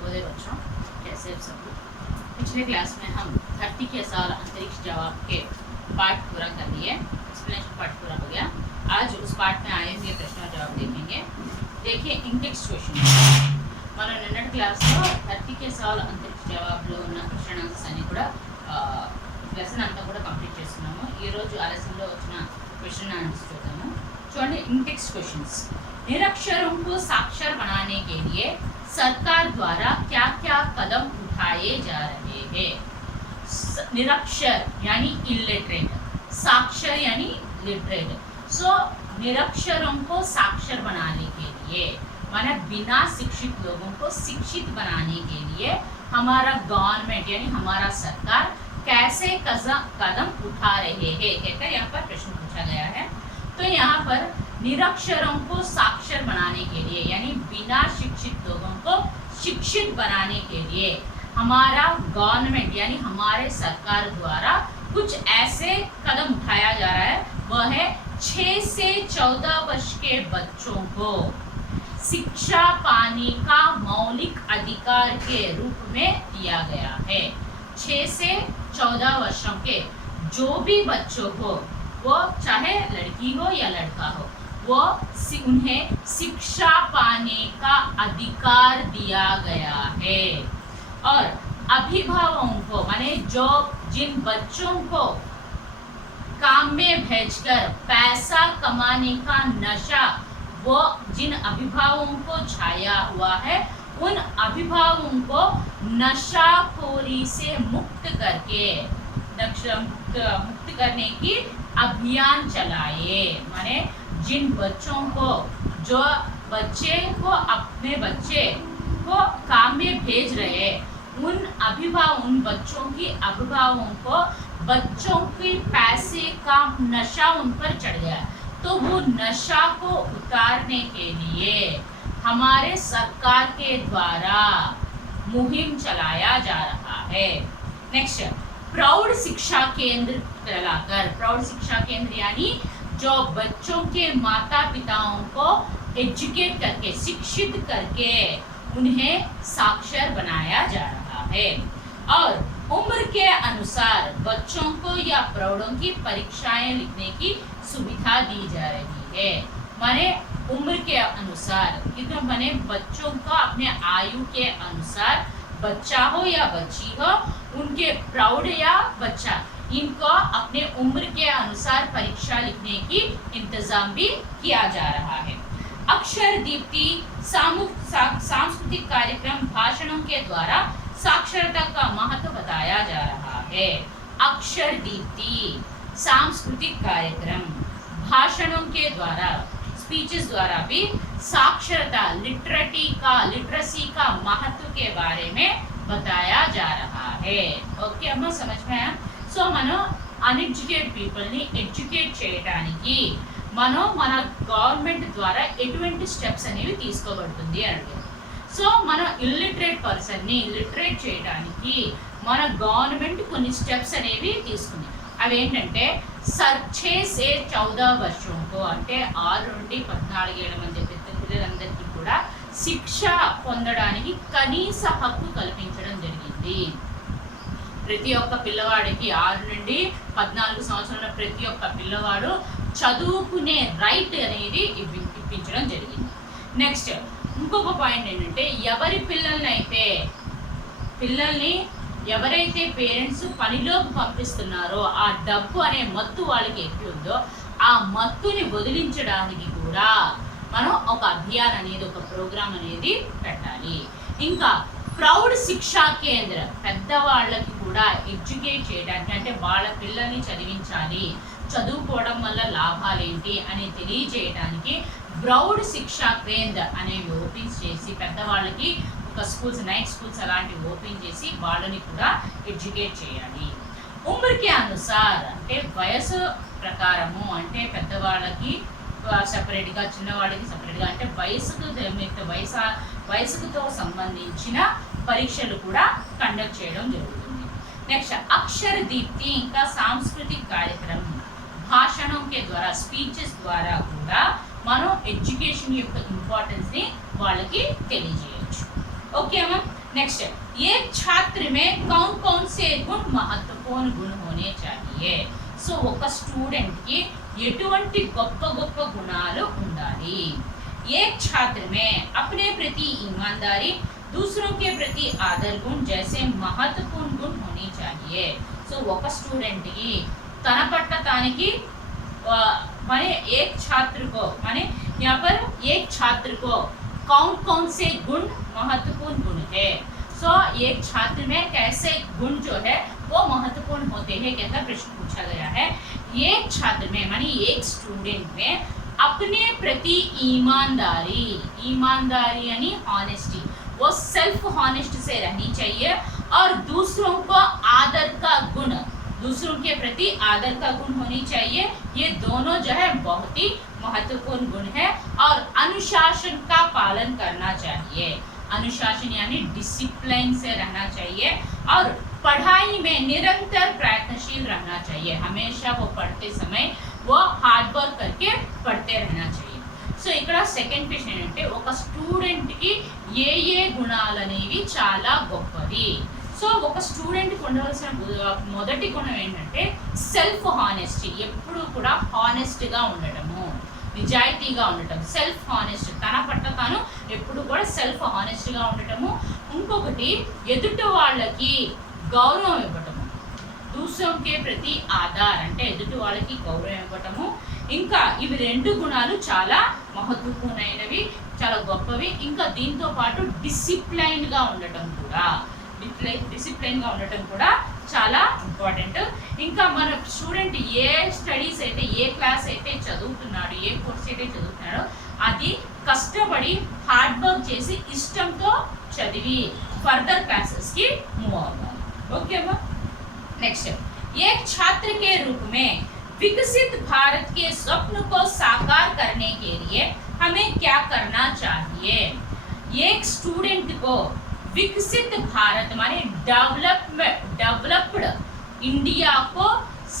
शुभोदय बच्चों, कैसे आप सब लोग। पिछले क्लास में हम धरती के साल अंतरिक्ष जवाब के पार्ट पूरा कर लिए, एक्सप्लेनेशन पार्ट पूरा हो गया। आज उस पार्ट में आए हुए प्रश्न और जवाब देखेंगे। देखिए इंटेक्स्ट क्वेश्चन మనం నిన్నటి క్లాస్లో ధర్తీకే సవాల్ అంతరిక్ష జవాబులో ఉన్న క్వశ్చన్ ఆన్సర్స్ అన్ని కూడా లెసన్ అంతా కూడా కంప్లీట్ చేస్తున్నాము। ఈరోజు ఆ లెసన్లో వచ్చిన क्वेश्चन आंसर చూద్దాము। చూడండి इंटेक्स्ट क्वेश्चंस। निरक्षरों को साक्षर बनाने के लिए सरकार द्वारा क्या क्या कदम उठाए जा रहे हैं। निरक्षर यानी इलिटरेट, साक्षर यानी लिटरेट। सो निरक्षरों को साक्षर बनाने के लिए माने बिना शिक्षित लोगों को शिक्षित बनाने के लिए हमारा गवर्नमेंट यानी हमारा सरकार कैसे कदम उठा रहे हैं कहकर यहाँ पर प्रश्न पूछा गया है। तो यहाँ पर निरक्षरों को साक्षर बनाने के लिए यानी बिना शिक्षित लोगों को शिक्षित बनाने के लिए हमारा गवर्नमेंट यानी हमारे सरकार द्वारा कुछ ऐसे कदम उठाया जा रहा है। वह है 6 से 14 वर्ष के बच्चों को शिक्षा पाने का मौलिक अधिकार के रूप में दिया गया है। 6 से 14 वर्षों के जो भी बच्चों को, वो चाहे लड़की हो या लड़का हो, वो उन्हें शिक्षा पाने का अधिकार दिया गया है। और अभिभावकों को माने जो जिन बच्चों को काम में भेजकर पैसा कमाने का नशा वो जिन अभिभावकों को छाया हुआ है, उन अभिभावकों को नशाखोरी से मुक्त करके मुक्त करने की अभियान चलाए। माने जिन बच्चों को, जो बच्चे को अपने बच्चे को काम में भेज रहे, उन बच्चों की अभिभावकों को बच्चों के पैसे का नशा उन पर चढ़ गया, तो वो नशा को उतारने के लिए हमारे सरकार के द्वारा मुहिम चलाया जा रहा है। नेक्स्ट, प्रौढ़ शिक्षा केंद्र चलाकर, प्रौढ़ शिक्षा केंद्र यानी जो बच्चों के माता पिताओं को एजुकेट करके शिक्षित करके उन्हें साक्षर बनाया जा रहा है। और उम्र के अनुसार बच्चों को या प्रौढ़ों की परीक्षाएं लिखने की सुविधा दी जा रही है। माने उम्र के अनुसार कितना माने बच्चों का अपने आयु के अनुसार, बच्चा हो या बच्ची हो, उनके प्रौढ़ या बच्चा, इनको अपने उम्र के अनुसार परीक्षा लिखने की इंतजाम भी किया जा रहा है। अक्षर दीप्ति सांस्कृतिक कार्यक्रम भाषणों के द्वारा साक्षरता का महत्व बताया जा रहा है। अक्षर दीप्ति सांस्कृतिक कार्यक्रम भाषणों के द्वारा, स्पीचेस द्वारा भी साक्षरता लिटरेसी का महत्व के बारे में बताया जा रहा है। ओके अम्मा समझ में आया। సో మనం అన్ఎడ్యుకేట్ పీపుల్ని ఎడ్యుకేట్ చేయడానికి మన గవర్నమెంట్ ద్వారా ఎటువంటి స్టెప్స్ అనేవి తీసుకోబడుతుంది అడిగారు। సో మనం ఇల్లిటరేట్ పర్సన్ని లిటరేట్ చేయడానికి మన గవర్నమెంట్ కొన్ని స్టెప్స్ అనేవి తీసుకుంది। అవి ఏంటంటే 6 से 14 వర్షంకు అంటే 6 నుండి 14 ఏళ్ల మధ్య పిల్లలందరికీ కూడా శిక్ష పొందడానికి కనీస హక్కు కల్పించడం జరిగింది। ప్రతి ఒక్క పిల్లవాడికి 6 నుండి 14 సంవత్సరాల ప్రతి ఒక్క పిల్లవాడు చదువుకునే రైట్ అనేది ఇప్పించడం జరిగింది। నెక్స్ట్ ఇంకొక పాయింట్ ఏంటంటే పిల్లల్ని ఎవరైతే పేరెంట్స్ పనిలోకి పంపిస్తున్నారో ఆ డబ్బు అనే మత్తు వాళ్ళకి ఎక్కి ఉందో ఆ మత్తుని వదిలించడానికి కూడా మనం ఒక అభియాన్ అనేది, ఒక ప్రోగ్రామ్ అనేది పెట్టాలి। ఇంకా ప్రౌఢ శిక్షా కేంద్ర పెద్దవాళ్ళకి కూడా ఎడ్యుకేట్ చేయడానికి, అంటే వాళ్ళ పిల్లల్ని చదివించాలి, చదువుకోవడం వల్ల లాభాలు ఏంటి అని తెలియజేయడానికి ప్రౌఢ శిక్షా కేంద్ర అనేవి ఓపెన్ చేసి పెద్దవాళ్ళకి ఒక స్కూల్స్, నైట్ స్కూల్స్ అలాంటివి ఓపెన్ చేసి వాళ్ళని కూడా ఎడ్యుకేట్ చేయాలి। ఉమ్రకి అనుసార్ అంటే వయసు ప్రకారము, అంటే పెద్దవాళ్ళకి సపరేట్గా, చిన్నవాళ్ళకి సపరేట్గా, అంటే వయసుతో సంబంధించిన పరీక్షలు కూడా కండక్ట్ చేయడం జరుగుతుంది। నెక్స్ట్ అక్షర దీప్తి ఇంకా సాంస్కృతిక కార్యక్రమం భాషణం के द्वारा స్పీచెస్ ద్వారా కూడా మనం ఎడ్యుకేషన్ యొక్క ఇంపార్టెన్స్ ని వాళ్ళకి తెలియజేయొచ్చు। ఓకే అమ్మా। नेक्स्ट, एक छात्र में कौन कौन से गुण महत्वपूर्ण गुण होने चाहिए? సో ఒక స్టూడెంట్ కి ఎటువంటి గొప్ప గొప్ప గుణాలు ఉండాలి? एक छात्र में अपने प्रति ईमानदारी, दूसरों के प्रति आदर गुण जैसे महत्वपूर्ण गुण होनी चाहिए. సో ఒక స్టూడెంట్ కి తన పట్ల తానికి माने एक छात्र को माने यहाँ पर एक छात्र को कौन कौन से गुण महत्वपूर्ण गुण है? सो एक छात्र में कैसे गुण जो है वो महत्वपूर्ण होते हैं कहकर प्रश्न पूछा गया है. एक छात्र में मानी एक स्टूडेंट में अपने प्रति ईमानदारी, ईमानदारी यानी ऑनेस्टी, वो सेल्फ ऑनेस्ट से रहनी चाहिए. और दूसरों को आदर का गुण, दूसरों के प्रति आदर का गुण होनी चाहिए. ये दोनों जो है बहुत ही महत्वपूर्ण गुण है. और अनुशासन का पालन करना चाहिए. अनुशासन यानी डिसिप्लिन से रहना चाहिए. और पढ़ाई में निरंतर प्रयत्नशील रहना चाहिए. हमेशा वो पढ़ते समय वो हार्ड वर्क करके पढ़ते रहना चाहिए. సో ఇక్కడ సెకండ్ క్వశ్చన్ ఏంటంటే ఒక స్టూడెంట్ కి ఏ గుణాలు అనేవి చాలా గొప్పవి. సో ఒక స్టూడెంట్కి ఉండవలసిన మొదటి గుణం ఏంటంటే సెల్ఫ్ హానెస్టీ. ఎప్పుడు కూడా హానెస్ట్గా ఉండటము, నిజాయితీగా ఉండటం. సెల్ఫ్ హానెస్ట్, తన పట్ల తాను ఎప్పుడు కూడా సెల్ఫ్ హానెస్ట్గా ఉండటము. ఇంకొకటి ఎదుటి వాళ్ళకి గౌరవం ఇవ్వటము. दूसरों के प्रति आदर అంటే ఎదుటి వాళ్ళకి గౌరవం ఇవ్వటము. ఇంకా ఇవి రెండు గుణాలు చాలా మహత్వపూర్ణమైనవి, చాలా గొప్పవి. ఇంకా దీంతో పాటు డిసిప్లైన్గా ఉండటం కూడా, డిసిప్లైన్గా ఉండటం కూడా చాలా ఇంపార్టెంట్. ఇంకా మన స్టూడెంట్ ఏ స్టడీస్ అయితే, ఏ క్లాస్ అయితే చదువుతున్నాడు, ఏ కోర్స్ అయితే చదువుతున్నాడో అది కష్టపడి హార్డ్ వర్క్ చేసి ఇష్టంతో చదివి ఫర్దర్ క్లాసెస్కి మూవ్ అవ్వాలి. ఓకేమా? नेक्स्ट, एक छात्र के रूप में विकसित भारत के स्वप्न को साकार करने के लिए हमें क्या करना चाहिए? एक स्टूडेंट को विकसित भारत माने डेवलप्ड इंडिया को,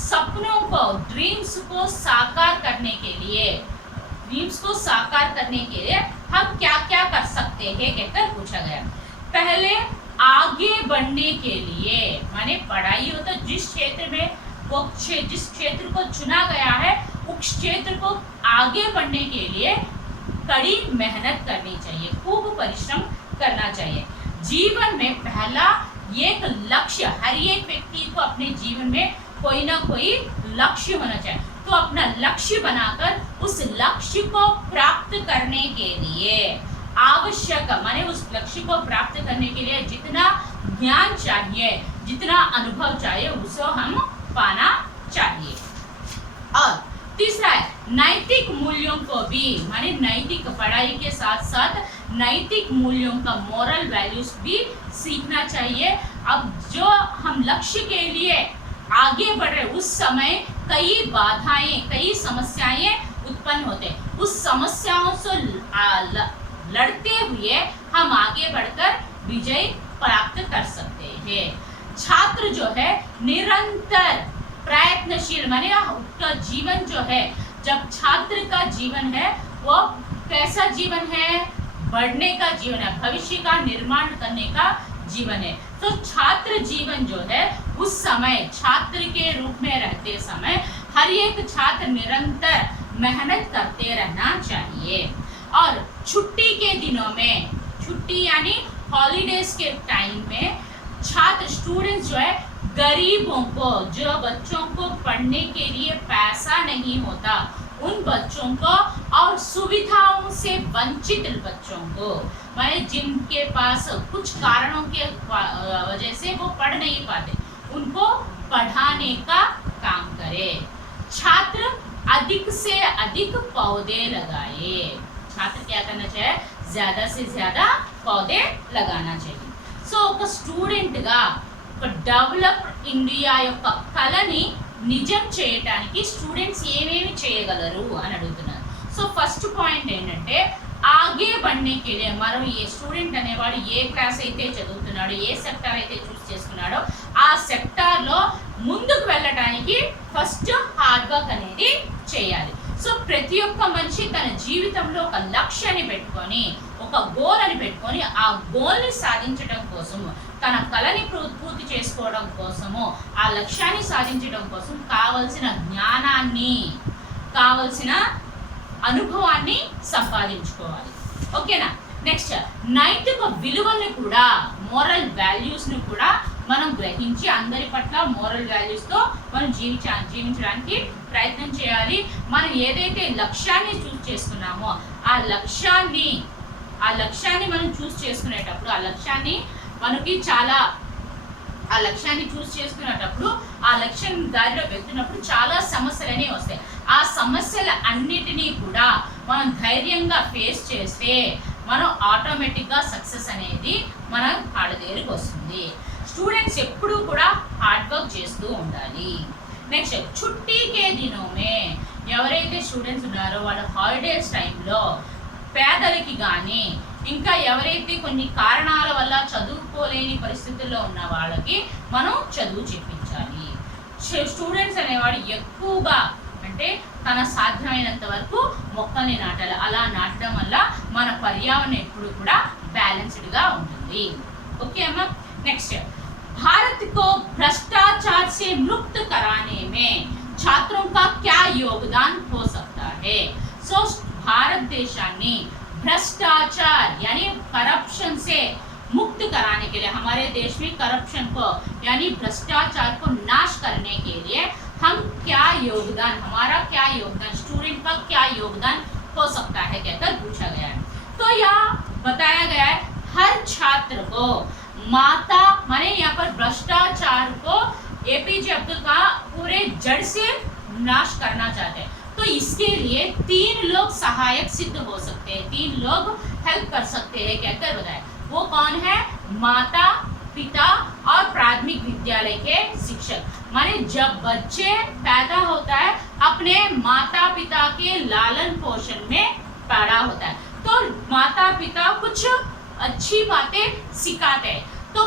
सपनों को, ड्रीम्स को साकार करने के लिए हम क्या क्या कर सकते हैं कहकर पूछा गया. पहले आगे बढ़ने के लिए माने पढ़ाई हो तो जिस क्षेत्र में वो जिस क्षेत्र को चुना गया है उस क्षेत्र को आगे बढ़ने के लिए कड़ी मेहनत करनी चाहिए, खूब परिश्रम करना चाहिए. जीवन में पहला एक लक्ष्य, हर एक व्यक्ति को अपने जीवन में कोई ना कोई लक्ष्य होना चाहिए. तो अपना लक्ष्य बनाकर उस लक्ष्य को प्राप्त करने के लिए आवश्यक माने उस लक्ष्य को प्राप्त करने के लिए जितना ज्ञान चाहिए, जितना अनुभव चाहिए उसे हम पाना चाहिए. और तीसरा है नैतिक मूल्यों को भी माने नैतिक, पढ़ाई के साथ साथ नैतिक मूल्यों का, मोरल वैल्यूज भी सीखना चाहिए. अब जो हम लक्ष्य के लिए आगे बढ़ रहे उस समय कई बाधाएं, कई समस्याएं उत्पन्न होते. उस समस्याओं से लड़ते हुए हम आगे बढ़कर विजय प्राप्त कर सकते हैं. छात्र जो है निरंतर प्रयत्नशील माने उसका जीवन जो है, जब छात्र का जीवन है वो कैसा जीवन है? बढ़ने का जीवन है, भविष्य का निर्माण करने का जीवन है. तो छात्र जीवन जो है उस समय छात्र के रूप में रहते समय हर एक छात्र निरंतर मेहनत करते रहना चाहिए. और छुट्टी के दिनों में, छुट्टी यानी हॉलीडेज के टाइम में छात्र स्टूडेंट्स जो है गरीबों को, जो बच्चों को पढ़ने के लिए पैसा नहीं होता उन बच्चों को और सुविधाओं से वंचित बच्चों को माने जिनके पास कुछ कारणों के वजह से वो पढ़ नहीं पाते उनको पढ़ाने का काम करे. छात्र अधिक से अधिक पौधे लगाए. छात्र क्या करना चाहिए? ज़्यादा से ज़्यादा पौधे लगाना चाहिए. సో ఒక స్టూడెంట్గా ఒక డెవలప్డ్ ఇండియా యొక్క కళని నిజం చేయడానికి స్టూడెంట్స్ ఏమేమి చేయగలరు అని అడుగుతున్నారు. సో ఫస్ట్ పాయింట్ ఏంటంటే ఆగే बढ़ने के लिए మనం ఏ స్టూడెంట్ అనేవాడు ఏ క్లాస్ అయితే చదువుతున్నాడో, ఏ సెక్టార్ అయితే చూస్ చేసుకున్నాడో ఆ సెక్టార్లో ముందుకు వెళ్ళడానికి ఫస్ట్ హార్డ్ వర్క్ అనేది చేయాలి. సో ప్రతి ఒక్క మనిషి తన జీవితంలో ఒక లక్ష్యాన్ని పెట్టుకొని, ఒక గోల్ అని పెట్టుకొని, ఆ గోల్ని సాధించడం కోసము, తన కళని పూర్తి చేసుకోవడం కోసము, ఆ లక్ష్యాన్ని సాధించడం కోసం కావలసిన జ్ఞానాన్ని, కావలసిన అనుభవాన్ని సంపాదించుకోవాలి. ఓకేనా? నెక్స్ట్, నైతిక విలువల్ని కూడా, మోరల్ వాల్యూస్ని కూడా మనం గ్రహించి అందరి పట్ల మోరల్ వాల్యూస్తో మనం జీవించడానికి ప్రయత్నం చేయాలి. మనం ఏదైతే లక్ష్యాన్ని చూస్ చేసుకున్నామో ఆ లక్ష్యాన్ని మనం చూస్ చేసుకునేటప్పుడు, ఆ లక్ష్యాన్ని చూస్ చేసుకునేటప్పుడు, ఆ లక్ష్యం దారిలో వెళ్తున్నప్పుడు చాలా సమస్యలు అనేవి వస్తాయి. ఆ సమస్యల అన్నిటినీ కూడా మనం ధైర్యంగా ఫేస్ చేస్తే మనం ఆటోమేటిక్గా సక్సెస్ అనేది మన కాళ్ళ దగ్గరికి వస్తుంది. స్టూడెంట్స్ ఎప్పుడూ కూడా హార్డ్ వర్క్ చేస్తూ ఉండాలి. నెక్స్ట్, ఛుట్టీకే దినోమే ఎవరైతే స్టూడెంట్స్ ఉన్నారో వాళ్ళ హాలిడేస్ టైంలో పేదలకి కానీ, ఇంకా ఎవరైతే కొన్ని కారణాల వల్ల చదువుకోలేని పరిస్థితుల్లో ఉన్న వాళ్ళకి మనం చదువు చెప్పించాలి. స్టూడెంట్స్ అనేవాడు ఎక్కువగా అంటే తన సాధ్యమైనంత వరకు మొక్కల్ని నాటాలి. అలా నాటడం వల్ల మన పర్యావరణం ఎప్పుడు కూడా బ్యాలెన్స్డ్గా ఉంటుంది. ఓకే అమ్మా? నెక్స్ట్, भारत को भ्रष्टाचार से मुक्त कराने में छात्रों का क्या योगदान हो सकता है? सो भारत देशाన్ని भ्रष्टाचार यानी करप्शन से मुक्त कराने के लिए, हमारे देश में करप्शन को यानी भ्रष्टाचार को नाश करने के लिए हम क्या योगदान, हमारा क्या योगदान, स्टूडेंट का क्या योगदान हो सकता है कहकर पूछा गया है. तो यहाँ बताया गया है हर छात्र को माता माने यहाँ पर भ्रष्टाचार को एपीजे अब्दुल कलाम पूरे जड़ से नाश करना चाहते हैं. तो इसके लिए 3 लोग सहायक सिद्ध हो सकते हैं, 3 लोग हेल्प कर सकते हैं कहकर बताया. वो कौन है? माता, पिता और प्राथमिक विद्यालय के शिक्षक. माने जब बच्चे पैदा होता है अपने माता पिता के लालन पोषण में पैदा होता है, तो माता पिता कुछ अच्छी बातें सिखाते हैं. तो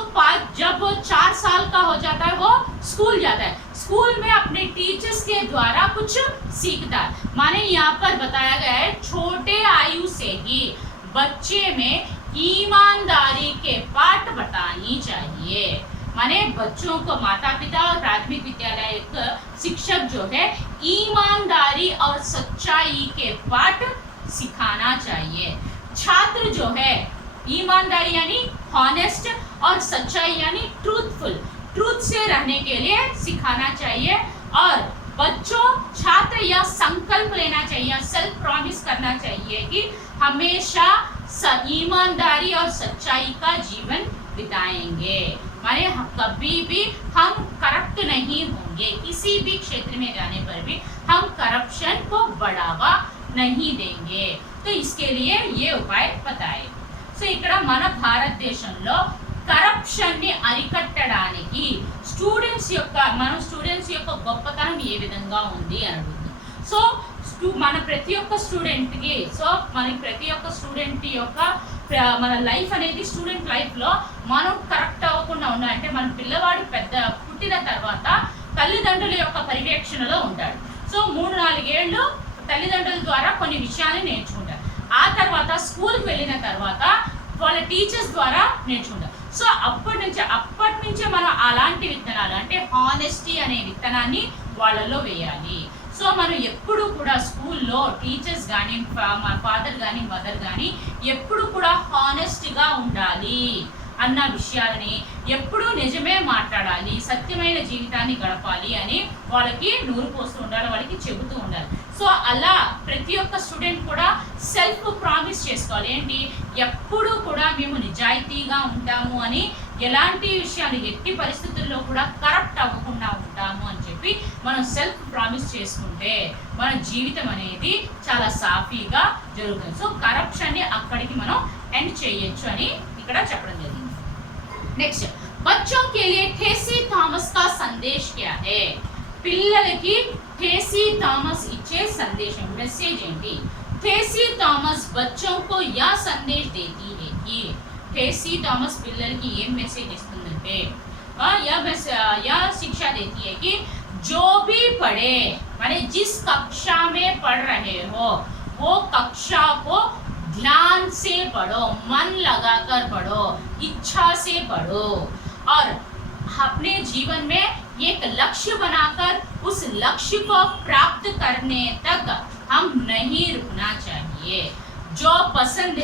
जब वो 4 साल का हो जाता है वो स्कूल जाता है. स्कूल में अपने टीचर्स के द्वारा कुछ सीखता है. माने यहाँ पर बताया गया है छोटे आयु से ही बच्चे में ईमानदारी के पाठ बतानी चाहिए. माने बच्चों को माता पिता और प्राथमिक विद्यालय का शिक्षक जो है ईमानदारी और सच्चाई के पाठ सिखाना चाहिए. छात्र जो है ईमानदारी यानी हॉनेस्ट और सच्चाई यानी ट्रूथ से रहने के लिए सिखाना चाहिए. और बच्चों, छात्र यह संकल्प लेना चाहिए, सेल्फ प्रॉमिस करना चाहिए कि हमेशा ईमानदारी और सच्चाई का जीवन बिताएंगे. माने कभी भी हम करप्ट नहीं होंगे, किसी भी क्षेत्र में जाने पर भी हम करप्शन को बढ़ावा नहीं देंगे. तो इसके लिए ये उपाय बताए. సో ఇక్కడ మన భారతదేశంలో కరప్షన్ని అరికట్టడానికి స్టూడెంట్స్ యొక్క గొప్పతనం ఏ విధంగా ఉంది అని అడుగుతుంది. సో మన ప్రతి ఒక్క స్టూడెంట్కి, మనకి ప్రతి ఒక్క స్టూడెంట్ యొక్క మన లైఫ్ అనేది, స్టూడెంట్ లైఫ్లో మనం కరెక్ట్ అవ్వకుండా ఉండాలంటే మన పిల్లవాడు పుట్టిన తర్వాత తల్లిదండ్రుల యొక్క పర్యవేక్షణలో ఉంటాడు. సో 3-4 ఏళ్ళు తల్లిదండ్రుల ద్వారా కొన్ని విషయాలు నేర్చుకుంటారు. ఆ తర్వాత స్కూల్కి వెళ్ళిన తర్వాత వాళ్ళ టీచర్స్ ద్వారా నేర్చుకుంటారు. సో అప్పటి నుంచే మనం అలాంటి విత్తనాలు అంటే హానెస్టీ అనే విత్తనాన్ని వాళ్ళలో వేయాలి. సో మనం ఎప్పుడు కూడా స్కూల్లో టీచర్స్ కానీ, మన ఫాదర్ కానీ, మదర్ కానీ ఎప్పుడు కూడా హానెస్ట్గా ఉండాలి అన్న విషయాలని, ఎప్పుడూ నిజమే మాట్లాడాలి, సత్యమైన జీవితాన్ని గడపాలి అని వాళ్ళకి నూరు పోస్తూ ఉండాలి, వాళ్ళకి చెబుతూ ఉండాలి. సో అలా ప్రతి ఒక్క స్టూడెంట్ కూడా సెల్ఫ్ ప్రామిస్ చేసుకోవాలి. ఏంటి? ఎప్పుడూ కూడా మేము నిజాయితీగా ఉంటాము అని, ఎలాంటి విషయాలు ఎట్టి పరిస్థితుల్లో కూడా కరప్ట్ అవ్వకుండా ఉంటాము అని చెప్పి మనం సెల్ఫ్ ప్రామిస్ చేసుకుంటే మన జీవితం అనేది చాలా సాఫీగా జరుగుతుంది. సో కరప్షన్ని అక్కడికి మనం ఎండ్ చేయొచ్చు అని ఇక్కడ చెప్పడం జరిగింది. నెక్స్ట్, बच्चों के लिए ठेसी थॉमस का संदेश क्या है? పిల్లలకి ठेसी थॉमस ఇచ్చే సందేశం, మెసేజ్ ఏంటి? ठेसी थॉमस बच्चों को यह संदेश देती है कि ठेसी थॉमस పిల్లలకి ఏం మెసేజ్ ఇస్తుందంటే यह शिक्षा देती है कि जो भी पढ़े, माने जिस कक्षा में पढ़ रहे हो वो कक्षा को ध्यान से पढ़ो, मन लगाकर पढ़ो, इच्छा से पढ़ो और अपने जीवन में एक लक्ष्य बनाकर उस लक्ष्य को प्राप्त करने तक हम नहीं रुकना चाहिए। जो पसंद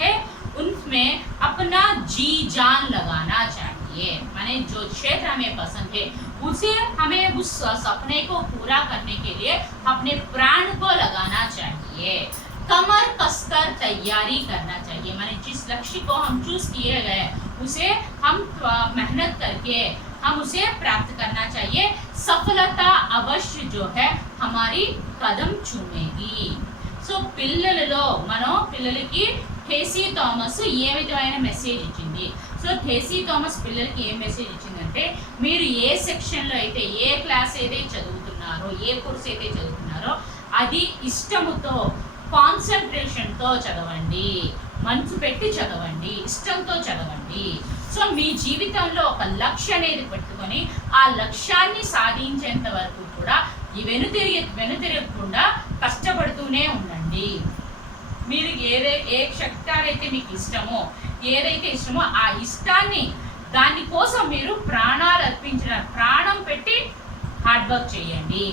है उनमें अपना जी जान लगाना चाहिए। माने जो क्षेत्र हमें पसंद है उसे हमें उस सपने को पूरा करने के लिए अपने प्राण को लगाना चाहिए। कमर कसकर तैयारी करना चाहिए, माने जिस लक्ष्य को हम चूज किए गए उसे हम मेहनत करके हम उसे प्राप्त करना चाहिए। सफलता अवश्य जो है हमारी कदम चूमेगी। సో పిల్లలలో మనం పిల్లలకి థేసీ థామస్ ఏ విధమైన మెసేజ్ ఇచ్చింది? సో థేసీ థామస్ పిల్లలకి ఏం మెసేజ్ ఇచ్చిందంటే, మీరు ఏ సెక్షన్లో అయితే ఏ క్లాస్ అయితే చదువుతున్నారో, ఏ కోర్స్ అయితే చదువుతున్నారో అది ఇష్టముతో కాన్సన్ట్రేషన్తో చదవండి, మనసు పెట్టి చదవండి, ఇష్టంతో చదవండి. సో మీ జీవితంలో ఒక లక్ష్యం అనేది పెట్టుకొని ఆ లక్ష్యాన్ని సాధించేంత వరకు కూడా వెనుతిరగకుండా కష్టపడుతూనే ఉండండి. మీరు ఏ సెక్టార్ అయితే మీకు ఇష్టమో, ఏదైతే ఇష్టమో ఆ ఇష్టాన్ని దానికోసం మీరు ప్రాణాలు ప్రాణం పెట్టి హార్డ్ వర్క్ చేయండి.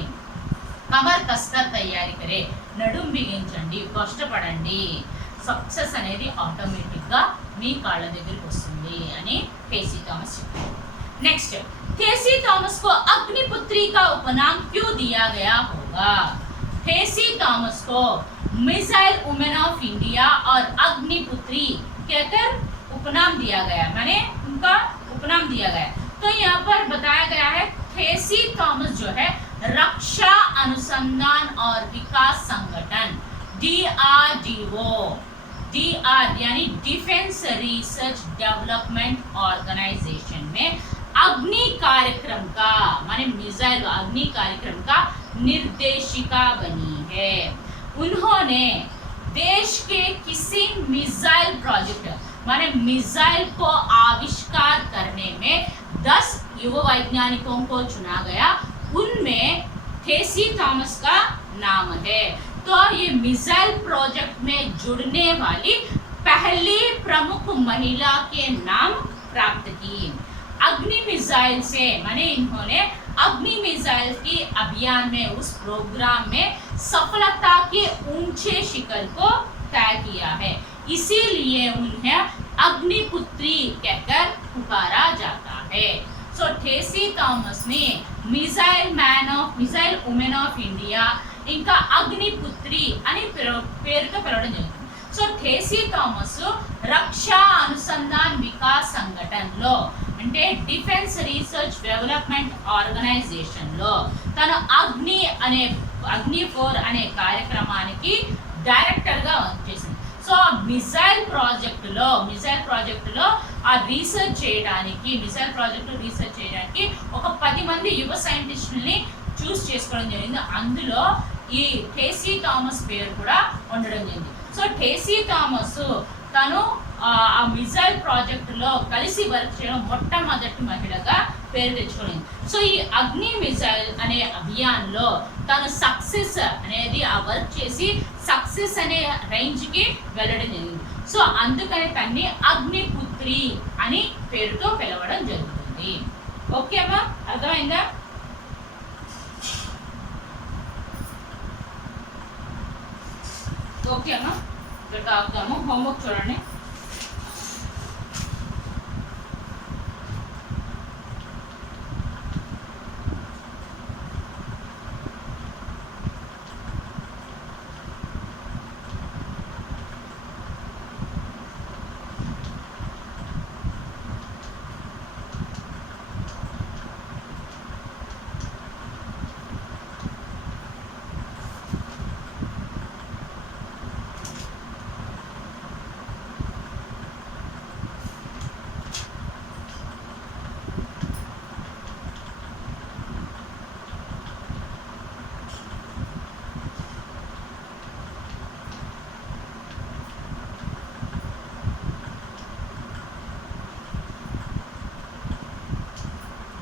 కమర్ కస్కర్ తయారీ కరే, నడుం బిగించండి, కష్టపడండి. సక్సెస్ అనేది ఆటోమేటిక్గా మీ కాళ్ళ దగ్గరికి వస్తుంది అని థేసీ థామస్ చెప్పారు. नेक्स्ट, थेसी थॉमस को अग्निपुत्री का उपनाम क्यों दिया गया होगा? थेसी थॉमस को मिसाइल वुमेन ऑफ इंडिया और अग्निपुत्री कहकर उपनाम दिया गया, माने उनका उपनाम दिया गया। तो यहाँ पर बताया गया है थेसी थॉमस जो है रक्षा अनुसंधान और विकास संगठन DRDO यानी डिफेंस रिसर्च डेवलपमेंट ऑर्गेनाइजेशन में अग्नि कार्यक्रम का, माने मिसाइल अग्नि कार्यक्रम का निर्देशिका बनी है। उन्होंने देश के किसी मिसाइल प्रोजेक्ट, माने मिसाइल को आविष्कार करने में 10 युवा वैज्ञानिकों को चुना गया, उनमें थेसी थॉमस का नाम है। तो ये मिसाइल प्रोजेक्ट में जुड़ने वाली पहली प्रमुख महिला के नाम प्राप्त की। अग्नि मिसाइल से, माने इन्होंने अग्नि मिसाइल की अभियान में उस प्रोग्राम में सफलता के ऊंचे शिखर को तय किया है, इसीलिए उन्हें अग्निपुत्री कहकर पुकारा जाता है। सो थेसी थॉमस ने मिसाइल वुमेन ऑफ इंडिया ఇంకా అగ్నిపుత్రి అని పేరుతో పిలవడం జరుగుతుంది. సో థేసీ థామస్ రక్షా అనుసంధాన్ వికాస్ సంఘటనలో అంటే డిఫెన్స్ రీసెర్చ్ డెవలప్మెంట్ ఆర్గనైజేషన్లో తను అగ్ని 4 అనే కార్యక్రమానికి డైరెక్టర్గా చేసింది. సో మిసైల్ ప్రాజెక్టులో ఆ రీసెర్చ్ చేయడానికి ఒక 10 మంది యువ సైంటిస్టుల్ని చూస్ చేసుకోవడం జరిగింది. అందులో ఈ థేసీ థామస్ పేరు కూడా ఉండడం జరిగింది. సో థేసీ థామస్ తను ఆ మిసైల్ ప్రాజెక్టులో కలిసి వర్క్ చేయడం మొట్టమొదటి మహిళగా పేరు తెచ్చుకోలేదు. సో ఈ అగ్ని మిసైల్ అనే అభియాన్లో తను సక్సెస్ అనేది ఆ వర్క్ చేసి సక్సెస్ అనే రేంజ్కి వెళ్ళడం జరిగింది. సో అందుకని తన్ని అగ్నిపుత్రి అని పేరుతో పిలవడం జరుగుతుంది. ఓకే అమ్మా, అర్థమైందా? ఓకే అమ్మా, ఇక్కడ ఆపుతాము. హోంవర్క్ చూడండి.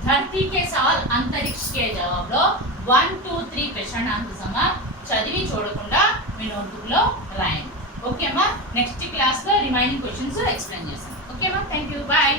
धरती के सवाल अंतरिक्ष के జవాబులో 1 2 3 క్వశ్చన్ ఆన్సర్స్ అమ్మా చదివి చూడకుండా మీ నోట్బుక్ లో రాయండి. ఓకే అమ్మా, నెక్స్ట్ క్లాస్ లో రిమైనింగ్ క్వశ్చన్స్ ఎక్స్ప్లెయిన్ చేస్తాను. ఓకే అమ్మా, థ్యాంక్ యూ, బాయ్.